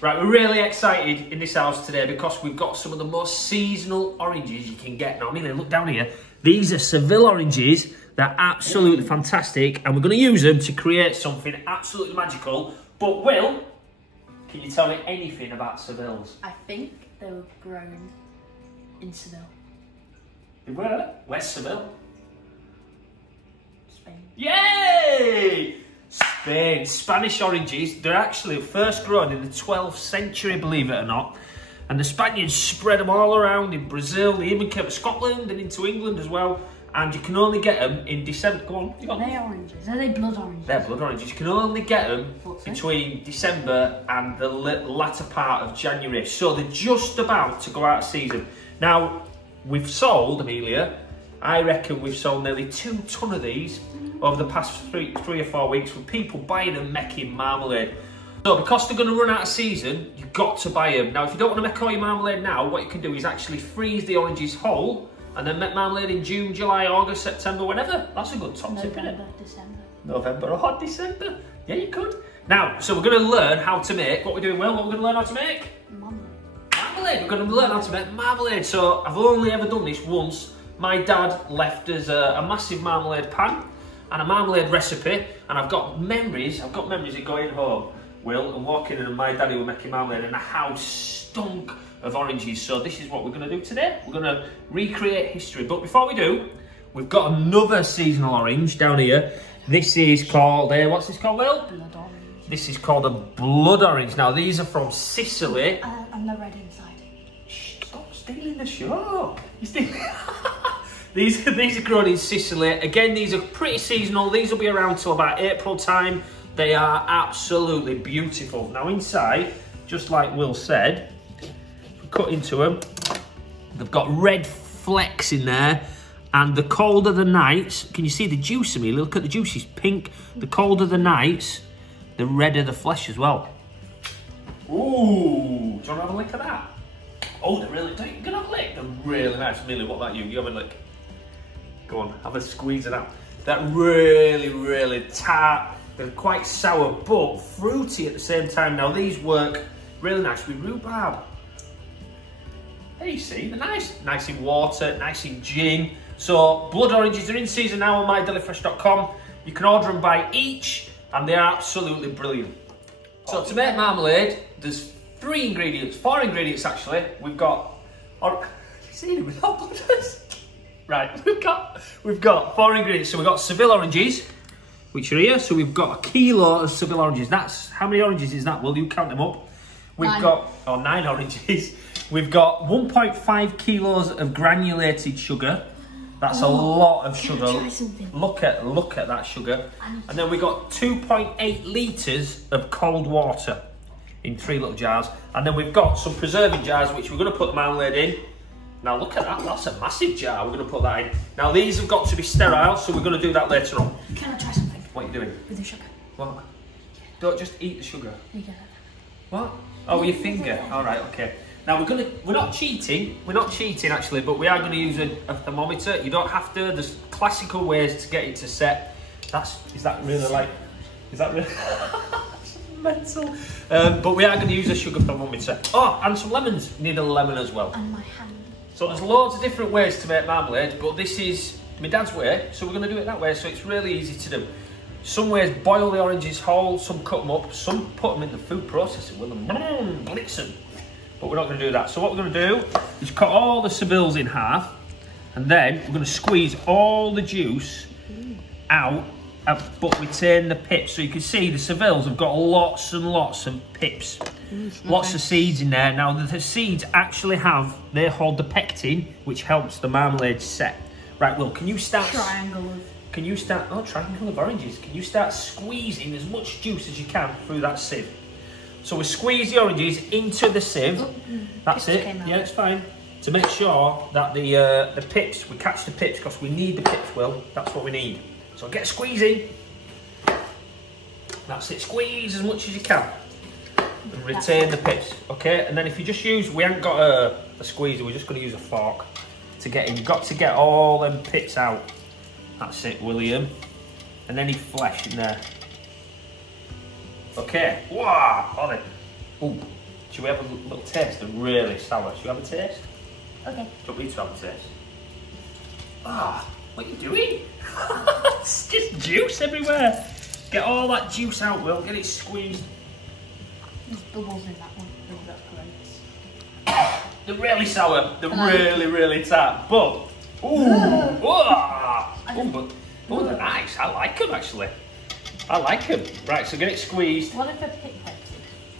Right, we're really excited in this house today because we've got some of the most seasonal oranges you can get. Now, Amelia, look down here. These are Seville oranges. They're absolutely fantastic, and we're going to use them to create something absolutely magical. But, Will, can you tell me anything about Sevilles? I think they were grown in Seville. They were? Where's Seville? Spain. Yay! Spain. Spanish oranges. They're actually first grown in the 12th century, believe it or not. And the Spaniards spread them all around in Brazil. They even came to Scotland and into England as well. And you can only get them in December. Go on. Are they oranges? Are they blood oranges? They're blood oranges. You can only get them between December and the latter part of January. So they're just about to go out of season. Now, we've sold, Amelia, I reckon we've sold nearly 2 ton of these over the past three or 4 weeks with people buying and making marmalade. So because they're going to run out of season, you've got to buy them. Now, if you don't want to make all your marmalade now, what you can do is actually freeze the oranges whole and then make marmalade in June, July, August, September, whenever. That's a good top tip, isn't it? December. November or December. Yeah, you could. Now, so we're going to learn how to make, what we're doing, Will, what we're going to learn how to make? Marmalade. We're going to learn how to make marmalade. So I've only ever done this once. My dad left us a massive marmalade pan and a marmalade recipe, and I've got memories of going home, Will, and walking in and my daddy were making marmalade and the house stunk of oranges. So this is what we're going to do today. We're going to recreate history. But before we do, we've got another seasonal orange down here. This is called, what's this called, Will? Blood orange. This is called a blood orange. Now these are from Sicily. And the red inside. Shh, stop stealing the show. These are grown in Sicily. Again, these are pretty seasonal. These will be around till about April time. They are absolutely beautiful. Now inside, just like Will said, if we cut into them, they've got red flecks in there. And the colder the nights, can you see the juice, Amelia? Look at the juice, it's pink. The colder the nights, the redder the flesh as well. Ooh, do you want to have a lick of that? Oh, they're really, don't you gonna have a lick? They're really nice. Amelia, what about you? You have a lick. Go on, have a squeeze of that. They're really, really tart. They're quite sour, but fruity at the same time. Now, these work really nice with rhubarb. There you see, they're nice. Nice in water, nice in gin. So, blood oranges are in season now on mydeliFresh.com. You can order them by each, and they are absolutely brilliant. So, to make marmalade, there's 4 ingredients actually. We've got, right, we've got 4 ingredients. So we've got Seville oranges, which are here. So we've got a kilo of Seville oranges. That's, how many oranges is that? Will you count them up? We've 9 oranges. We've got 1.5 kilos of granulated sugar. That's a lot of sugar. Look at that sugar. And then we've got 2.8 litres of cold water in 3 little jars. And then we've got some preserving jars, which we're going to put the marmalade in. Now look at that, that's a massive jar. We're going to put that in. Now these have got to be sterile, so we're going to do that later on. Can I try something? What are you doing? With the sugar. What? Don't just eat the sugar. You get it. What? Oh, with your finger. All right, okay. Now we're not cheating. We're not cheating actually, but we are going to use a thermometer. You don't have to. There's classical ways to get it to set. Is that really mental? But we are going to use a sugar thermometer. Oh, and some lemons. You need a lemon as well. And my hand. So there's loads of different ways to make marmalade, but this is my dad's way, so we're going to do it that way. So it's really easy to do. Some ways boil the oranges whole, some cut them up, some put them in the food processor with them, blitz them. But we're not going to do that. So what we're going to do is cut all the Sevilles in half, and then we're going to squeeze all the juice out, but retain the pips. So you can see the Sevilles have got lots and lots of pips. Lots of seeds in there. Now the seeds actually they hold the pectin, which helps the marmalade set. Right, Will, can you start... Triangle of oranges. Can you start squeezing as much juice as you can through that sieve? So we squeeze the oranges into the sieve. That's it. Yeah, it's fine. To make sure that the pips, we catch the pips because we need the pips, Will. That's what we need. So get squeezing. That's it. Squeeze as much as you can. And retain the pips. Okay, and then if you just use, we haven't got a squeezer, we're just going to use a fork to get in. You've got to get all them pips out. That's it, William. And any flesh in there. Okay. Wow. Ooh. Should we have a little taste? They're really sour. Should we have a taste? Okay. Do you want me to have a taste? Ah, what are you doing? It's just juice everywhere. Get all that juice out, Will. Get it squeezed. There's bubbles in that one. Oh, that's great. They're really sour. They're really tart. But, they're nice. I like them actually. I like them. Right, so get it squeezed. What if I pick it?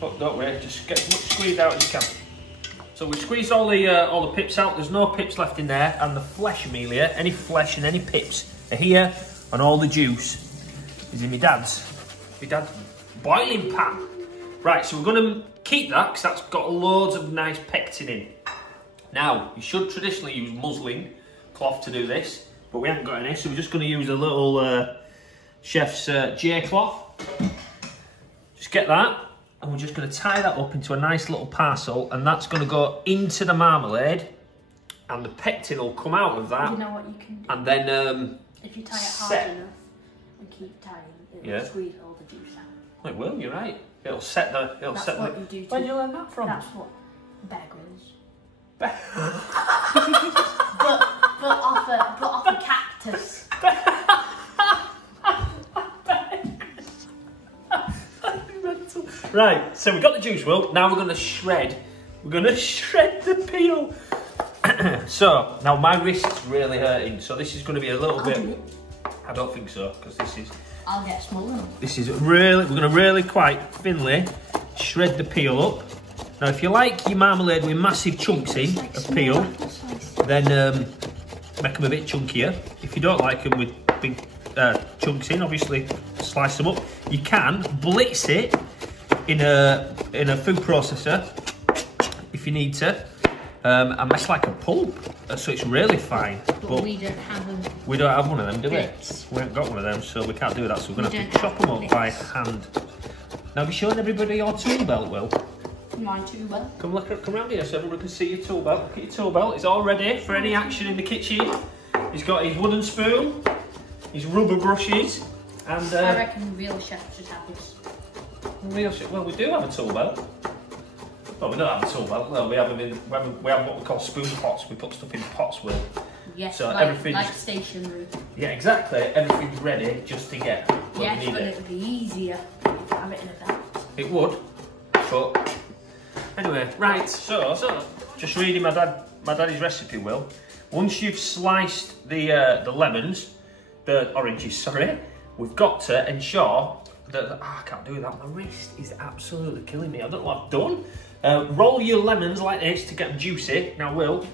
Oh, don't worry. Just get as much squeezed out as you can. So we squeezed all the pips out. There's no pips left in there, and the flesh, Amelia, any flesh and any pips are here, and all the juice is in my dad's boiling pan. Right, so we're going to keep that because that's got loads of nice pectin in. Now, you should traditionally use muslin cloth to do this, but we haven't got any, so we're just going to use a little chef's J cloth. Just get that. And we're just going to tie that up into a nice little parcel, and that's going to go into the marmalade, and the pectin will come out of that. You know what you can do? And then if you tie it hard enough and keep tying, it'll squeeze all the juice out. It will. You're right. It'll set the. That's what you do. Where did you learn that from? That's what Bear Grylls. but off a cactus. Right, so we've got the juice, Will. Now we're going to shred. We're going to shred the peel. So, now my wrist's really hurting, so this is going to be a little bit... I don't think so, because this is... I'll get smaller. This is really... We're going to really quite thinly shred the peel up. Now, if you like your marmalade with massive chunks in of peel, then make them a bit chunkier. If you don't like them with big chunks in, obviously slice them up. You can blitz it in a food processor if you need to, and make like a pulp, so it's really fine. But we don't have them. We don't have one of them, do we? Blitz. We haven't got one of them, so we can't do that. So we're going to have to chop them up by hand. Now, be showing everybody your tool belt, Will. My tool belt. Come around here so everyone can see your tool belt. Look at your tool belt. It's all ready for any action in the kitchen. He's got his wooden spoon, his rubber brushes, and I reckon real chefs should have this. Well, we do have a tool belt. Well, we don't have a tool belt. Well, we have them in. We have what we call spoon pots. We put stuff in pots with. Yes, so like stationery. Yeah, exactly. Everything's ready just to get what yes, we need. but it would be easier if you have it in a belt. It would, but anyway, right. So just reading my daddy's recipe, Will. Once you've sliced the oranges, sorry, we've got to ensure that I can't do that. My wrist is absolutely killing me. I don't know what I've done. Roll your lemons like this to get them juicy. Now, Will,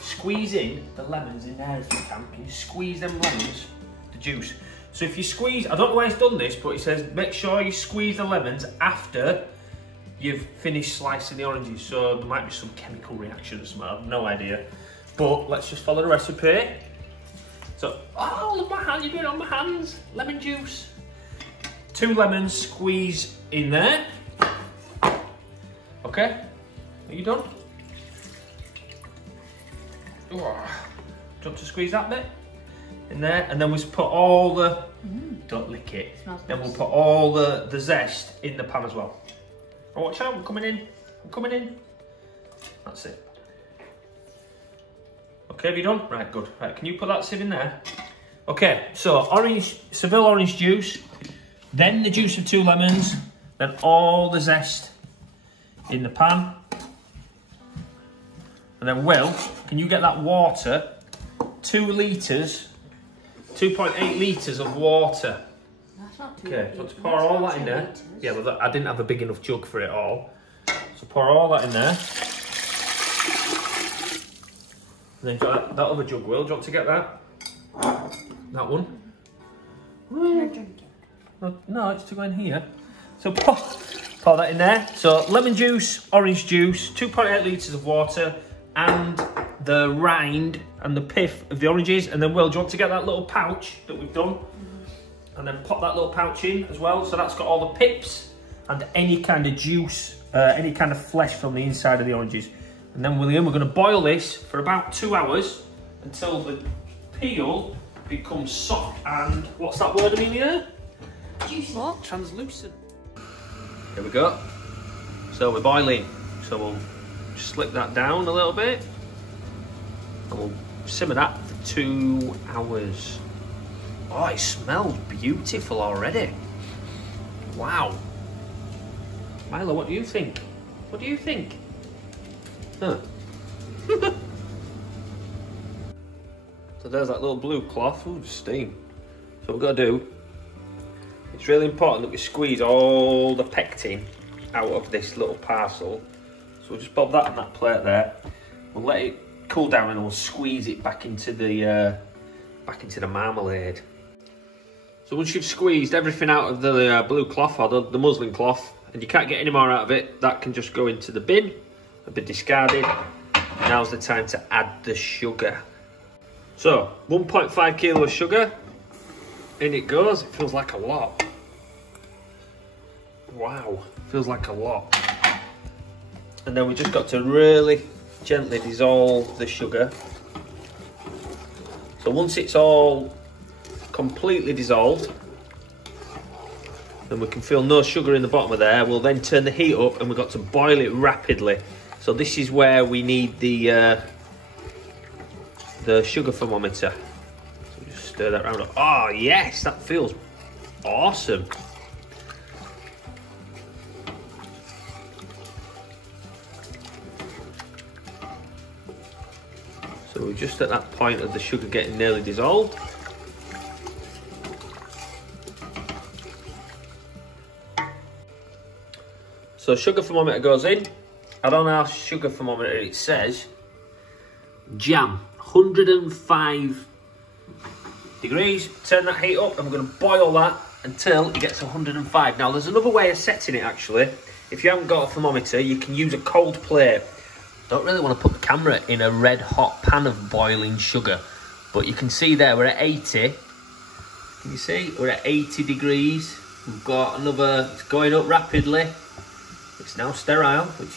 squeeze in the lemons in there if you can. Can you squeeze them lemons, the juice? So if you squeeze, I don't know why it's done this, but it says make sure you squeeze the lemons after you've finished slicing the oranges. So there might be some chemical reaction or something. I have no idea. But let's just follow the recipe. So, oh, look at my hand, you're doing it on my hands. Lemon juice. 2 lemons squeeze in there. Okay, are you done? Oh, do you want to squeeze that bit in there? And then we'll put all the, don't lick it. Then we'll put all the zest in the pan as well. Oh, watch out, I'm coming in. That's it. Okay, have you done? Right, good. Right, can you put that sieve in there? Okay, so Seville orange juice, then the juice of 2 lemons, then all the zest in the pan. And then, Will, can you get that water, 2 litres, 2.8 litres of water. That's not too okay, so let's pour all that in there. Litres. Yeah, but I didn't have a big enough jug for it all. So pour all that in there. And then that other jug, Will, do you want to get that? That one? Can I drink it? No, it's to go in here. So pour that in there. So lemon juice, orange juice, 2.8 litres of water, and the rind and the pith of the oranges. And then, Will, do you want to get that little pouch that we've done? And then pop that little pouch in as well. So that's got all the pips and any kind of juice, any kind of flesh from the inside of the oranges. And then, William, we're going to boil this for about 2 hours until the peel becomes soft and, what's that word, Amelia? Juicy. What? Translucent. Here we go. So we're boiling. So we'll slip that down a little bit. And we'll simmer that for 2 hours. Oh, it smells beautiful already. Wow. Milo, what do you think? What do you think? Huh. So there's that little blue cloth. Ooh, the steam. So what we've got to do, it's really important that we squeeze all the pectin out of this little parcel. So we'll just pop that on that plate there. We'll let it cool down and we'll squeeze it back into the marmalade. So once you've squeezed everything out of the blue cloth or the muslin cloth, and you can't get any more out of it, that can just go into the bin and be discarded. Now's the time to add the sugar. So 1.5 kilo of sugar, in it goes. It feels like a lot. Wow, feels like a lot. And then we just got to really gently dissolve the sugar. So once it's all completely dissolved, and we can feel no sugar in the bottom of there, we'll then turn the heat up and we've got to boil it rapidly. So this is where we need the sugar thermometer. So just stir that round up. Oh yes, that feels awesome. So we're just at that point of the sugar getting nearly dissolved. So sugar thermometer goes in, and on our sugar thermometer it says jam, 105 degrees. Turn that heat up and we're going to boil that until it gets 105. Now there's another way of setting it actually. If you haven't got a thermometer, you can use a cold plate. Don't really want to put the camera in a red hot pan of boiling sugar, but you can see there we're at 80. Can you see? We're at 80 degrees. We've got another, it's going up rapidly. It's now sterile, which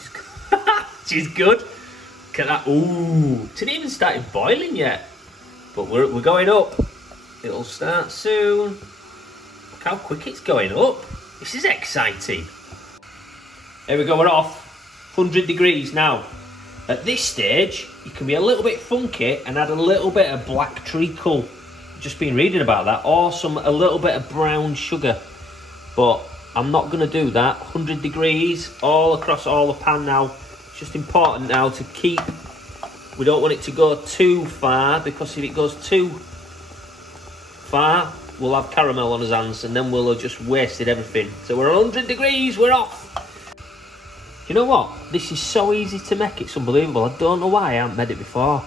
is good. Look at that. Ooh, it hasn't even started boiling yet, but we're going up. It'll start soon. Look how quick it's going up. This is exciting. Here we go, we're off. 100 degrees now. At this stage, you can be a little bit funky and add a little bit of black treacle. Just been reading about that, or a little bit of brown sugar. But I'm not going to do that. 100 degrees all across all the pan now. It's just important now to keep, we don't want it to go too far, because if it goes too far, we'll have caramel on his hands and then we'll have just wasted everything. So we're 100 degrees, we're off. You know what? This is so easy to make, it's unbelievable. I don't know why I haven't made it before.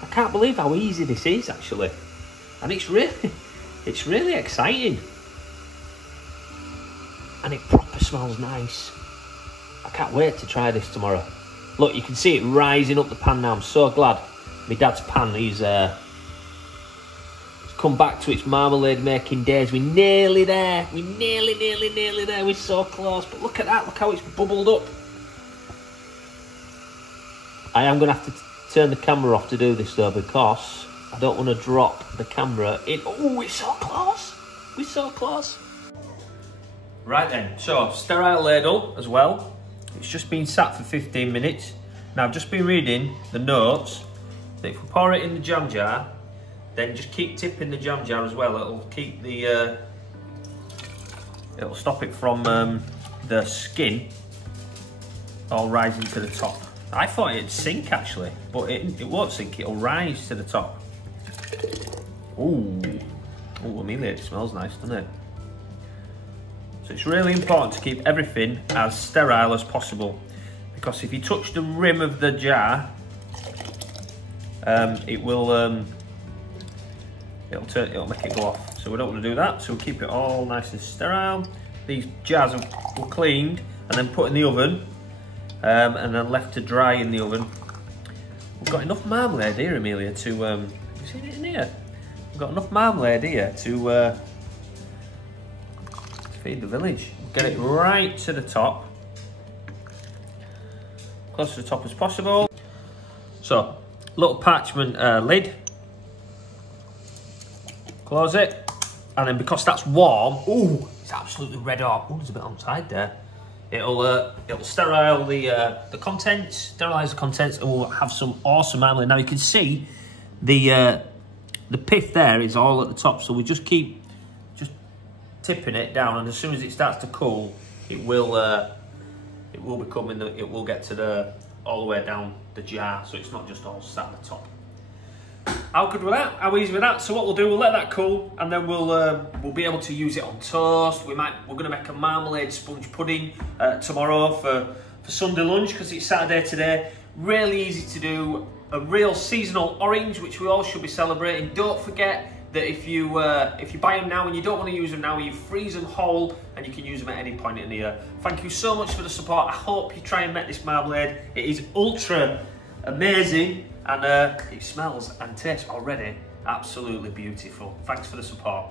I can't believe how easy this is actually. And it's really exciting. And it proper smells nice. I can't wait to try this tomorrow. Look, you can see it rising up the pan now. I'm so glad my dad's pan, he's come back to its marmalade making days. We're nearly there. We're nearly there. We're so close. But look at that. Look how it's bubbled up. I am going to have to turn the camera off to do this though, because I don't want to drop the camera in. Oh, we're so close. We're so close. Right then, so sterile ladle as well. It's just been sat for 15 minutes. Now I've just been reading the notes that if we pour it in the jam jar, then just keep tipping the jam jar as well. It'll keep the, it'll stop it from the skin all rising to the top. I thought it'd sink actually, but it won't sink, it'll rise to the top. Ooh, Amelia, it smells nice, doesn't it? So it's really important to keep everything as sterile as possible, because if you touch the rim of the jar, it'll make it go off. So we don't want to do that. So we'll keep it all nice and sterile. These jars were cleaned and then put in the oven, and then left to dry in the oven. We've got enough marmalade here, Amelia, to have you seen it in here? We've got enough marmalade here to feed the village. Get it right to the top, close to the top as possible. So, little parchment lid, close it, and then because that's warm, ooh, it's absolutely red hot. Ooh, there's a bit on the side there. It'll sterilise the contents, and we'll have some awesome marmalade. Now you can see the pith there is all at the top, so we just keep tipping it down, and as soon as it starts to cool, it will get to all the way down the jar, so it's not just all sat at the top. How good with that? How easy with that? So what we'll do, we'll let that cool, and then we'll be able to use it on toast. We're going to make a marmalade sponge pudding tomorrow for Sunday lunch, because it's Saturday today. Really easy to do. A real seasonal orange, which we all should be celebrating. Don't forget that if you buy them now and you don't want to use them now, you freeze them whole and you can use them at any point in the year. Thank you so much for the support. I hope you try and make this marmalade. It is ultra amazing, and it smells and tastes already absolutely beautiful. Thanks for the support.